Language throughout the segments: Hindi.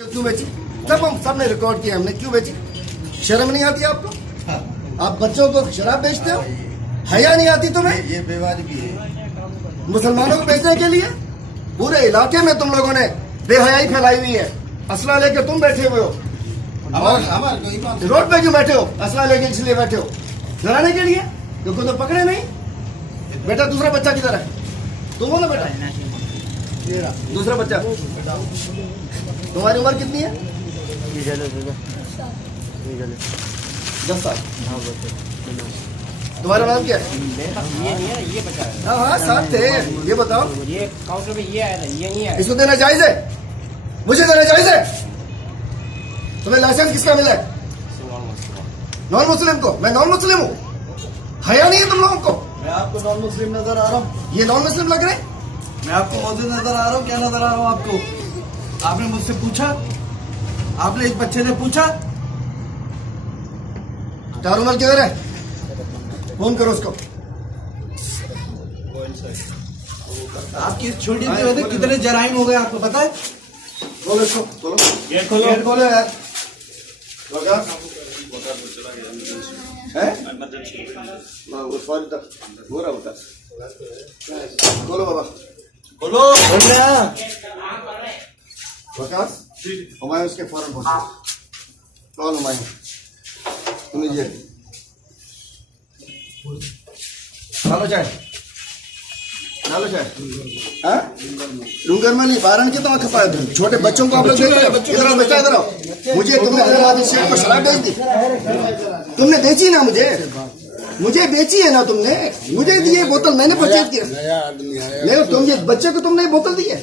क्यों बेची? सब हम सबने रिकॉर्ड किया हमने। क्यों बेची? शर्म नहीं आती आपको? आप बच्चों को शराब बेचते हो? हया नहीं आती तुम्हें? ये बेवाजिबी है। मुसलमानों को बेचने के लिए पूरे इलाके में तुम लोगों ने बेहयाई फैलाई हुई है। असला लेके तुम बैठे हुए हो और रोड पे क्यों बैठे हो? असला लेके इसलिए बैठे हो डराने के लिए, क्योंकि तो पकड़े नहीं। बेटा दूसरा बच्चा किधर है? तुम हो ना बेटा? दूसरा बच्चा। तुम्हारी उम्र कितनी है? 10 साल। तुम्हारा नाम क्या है? ये बचा है। हाँ हाँ साथ थे। ये बताओ, ये काउंटर पे ये आया था, ये नहीं आया। इसको देना जायज है? मुझे देना जायज है? तुम्हें लाइसेंस किसका मिला है? नॉन मुस्लिम को। मैं नॉन मुस्लिम हूँ। हया नहीं है तुम लोगों को? मैं आपको नॉन मुस्लिम नजर आ रहा हूँ? ये नॉन मुस्लिम लग रहे? मैं आपको मौजूद नजर आ रहा हूँ? क्या नजर आ रहा हूँ आपको? आपने मुझसे पूछा? आपने इस बच्चे ने पूछा? दारुमल किधर है? फोन करो उसको। आपकी इस छोटी सी वजह से कितने जराइम हो गए आपको पता है? बोलो इसको, बोलो। गेट खोलो। गेट खोलो यार। खोलो बाबा, खोलो। वकास हुमायूं उसके फौरन पहुंचो। कौन हुमायूं? तुम लीजिए, डालो चाय, डालो चाय। हाँ डूंगर में नहीं, बारन के तो आंख पाए तुम। छोटे बच्चों को आप लोग देख रहे हो? इधर आओ बच्चा, इधर आओ। मुझे तुमने आज शेख को शराब बेच दी। तुमने बेची ना मुझे बेची है ना तुमने? मुझे दी ये बोतल, मैंने परचेज किया। नहीं तुम ये बच्चे को तुमने बोतल दी है?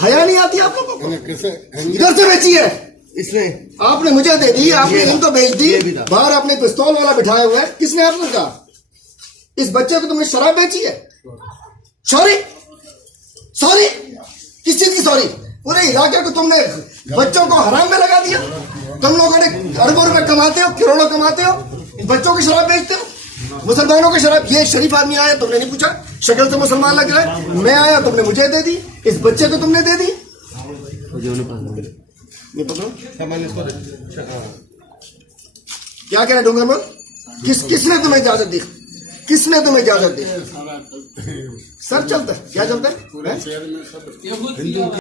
हया नहीं आती आप लोगों को? इधर से बेची है इसने। आपने मुझे दे दी, आपने इनको बेच दी। बाहर आपने पिस्तौल वाला बिठाया हुआ है। किसने आपने कहा? इस बच्चे को तुमने शराब बेची है? सॉरी सॉरी, किस चीज की सॉरी? पूरे इलाके को तुमने बच्चों को हराम में लगा दिया। तुम लोगों ने अरबों रुपए कमाते हो, करोड़ों कमाते हो, बच्चों की शराब बेचते हो। मुसलमानों की शराब। ये शरीफ आदमी आया, तुमने नहीं पूछा? शक्ल से मुसलमान लग रहा है। मैं आया, तुमने मुझे दे दी। इस बच्चे को तुमने दे दी। ये पकड़ो, क्या कह रहे डूंगर में? किसने तुम्हें इजाजत दी? किसने तुम्हें इजाजत दी? सब चलता है? क्या चलता है?